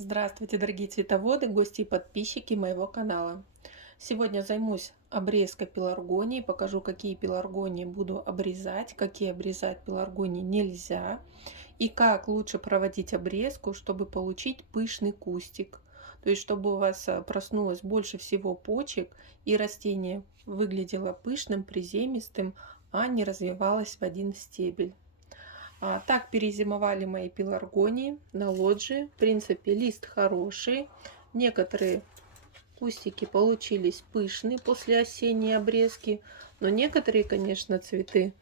Здравствуйте, дорогие цветоводы, гости и подписчики моего канала. Сегодня займусь обрезкой пеларгонии, покажу, какие пеларгонии буду обрезать, какие обрезать пеларгонии нельзя и как лучше проводить обрезку, чтобы получить пышный кустик. То есть, чтобы у вас проснулось больше всего почек и растение выглядело пышным, приземистым, а не развивалось в один стебель. Так перезимовали мои пеларгонии на лоджии. В принципе, лист хороший. Некоторые кустики получились пышные после осенней обрезки, но некоторые, конечно, цветы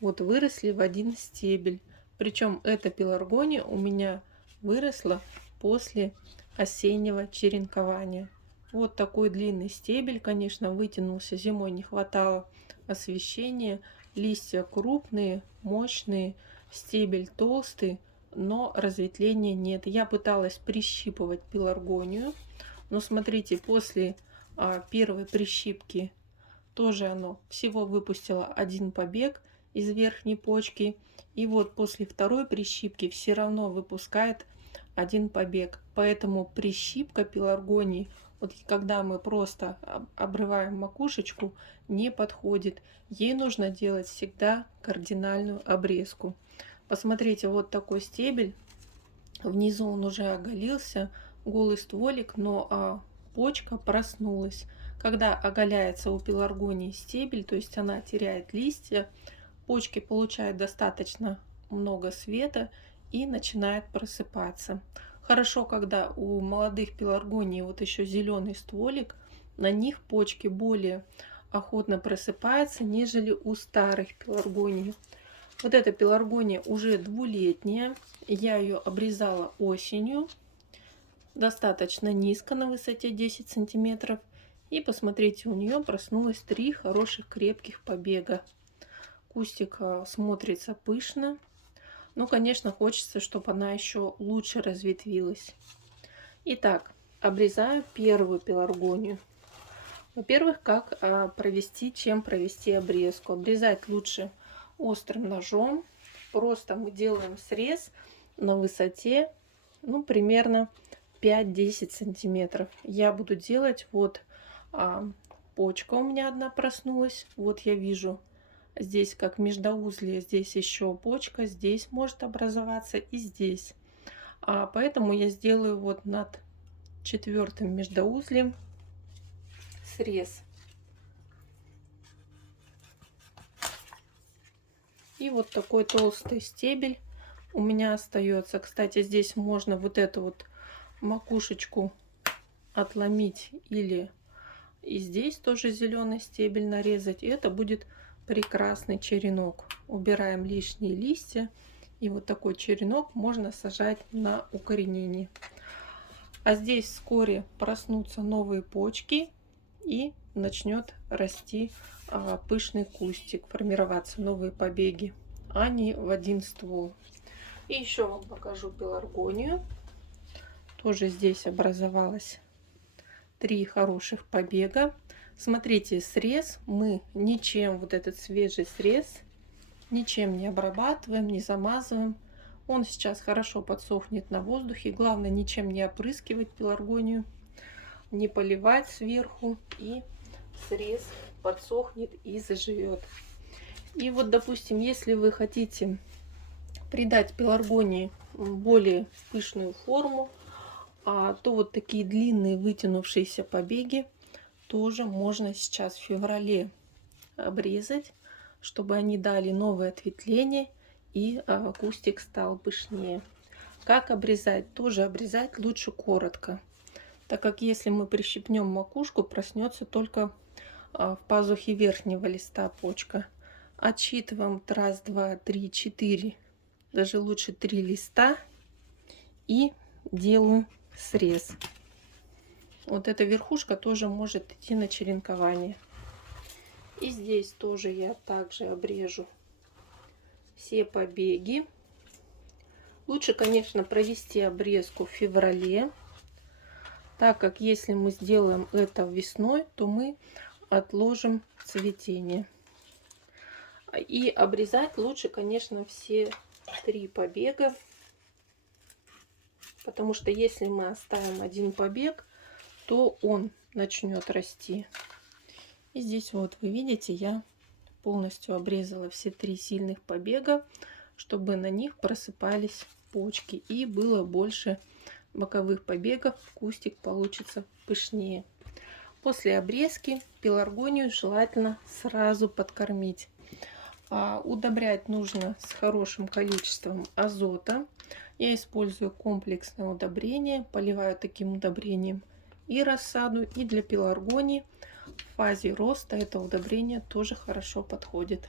вот выросли в один стебель. Причем эта пеларгония у меня выросла после осеннего черенкования. Вот такой длинный стебель, конечно, вытянулся. Зимой не хватало освещения. Листья крупные, мощные, стебель толстый, но разветвления нет. Я пыталась прищипывать пеларгонию, но смотрите, после первой прищипки тоже оно всего выпустило один побег из верхней почки. И вот после второй прищипки все равно выпускает один побег. Поэтому прищипка пеларгонии, вот когда мы просто обрываем макушечку, не подходит. Ей нужно делать всегда кардинальную обрезку. Посмотрите, вот такой стебель. Внизу он уже оголился, голый стволик, но почка проснулась. Когда оголяется у пеларгонии стебель, то есть она теряет листья, почки получают достаточно много света и начинает просыпаться. Хорошо, когда у молодых пеларгоний вот еще зеленый стволик, на них почки более охотно просыпаются, нежели у старых пеларгоний. Вот эта пеларгония уже двулетняя. Я ее обрезала осенью, достаточно низко, на высоте 10 сантиметров. И посмотрите, у нее проснулось 3 хороших крепких побега. Кустик смотрится пышно. Ну, конечно, хочется, чтобы она еще лучше разветвилась. Итак, обрезаю первую пеларгонию. Во-первых, как чем провести обрезку. Обрезать лучше острым ножом. Просто мы делаем срез на высоте, ну, примерно 5-10 сантиметров. Я буду делать вот почка у меня одна проснулась. Вот я вижу здесь как междоузлие, здесь еще почка, здесь может образоваться и здесь. Поэтому я сделаю вот над 4-м междоузлием срез. И вот такой толстый стебель у меня остается. Кстати, здесь можно вот эту вот макушечку отломить, или и здесь тоже зеленый стебель нарезать. И это будет прекрасный черенок. Убираем лишние листья. И вот такой черенок можно сажать на укоренение. А здесь вскоре проснутся новые почки и начнет расти пышный кустик, формироваться новые побеги, а не в один ствол. И еще вам покажу пеларгонию. Тоже здесь образовалось 3 хороших побега. Смотрите, срез мы ничем, вот этот свежий срез, ничем не обрабатываем, не замазываем. Он сейчас хорошо подсохнет на воздухе. Главное, ничем не опрыскивать пеларгонию, не поливать сверху, и срез подсохнет и заживет. И вот, допустим, если вы хотите придать пеларгонии более пышную форму, то вот такие длинные вытянувшиеся побеги тоже можно сейчас в феврале обрезать, чтобы они дали новое ответвление и кустик стал пышнее. Как обрезать? Тоже обрезать лучше коротко, так как если мы прищипнем макушку, проснется только в пазухе верхнего листа почка. Отсчитываем 1, 2, 3, 4, даже лучше 3 листа и делаю срез. Вот эта верхушка тоже может идти на черенкование. И здесь тоже я также обрежу все побеги. Лучше, конечно, провести обрезку в феврале, так как если мы сделаем это весной, то мы отложим цветение. И обрезать лучше, конечно, все 3 побега Потому что если мы оставим один побег, то он начнет расти. И здесь вот вы видите, я полностью обрезала все 3 сильных побега, чтобы на них просыпались почки и было больше боковых побегов, кустик получится пышнее. После обрезки пеларгонию желательно сразу подкормить. Удобрять нужно с хорошим количеством азота. Я использую комплексное удобрение, поливаю таким удобрением и рассаду, и для пеларгонии в фазе роста это удобрение тоже хорошо подходит.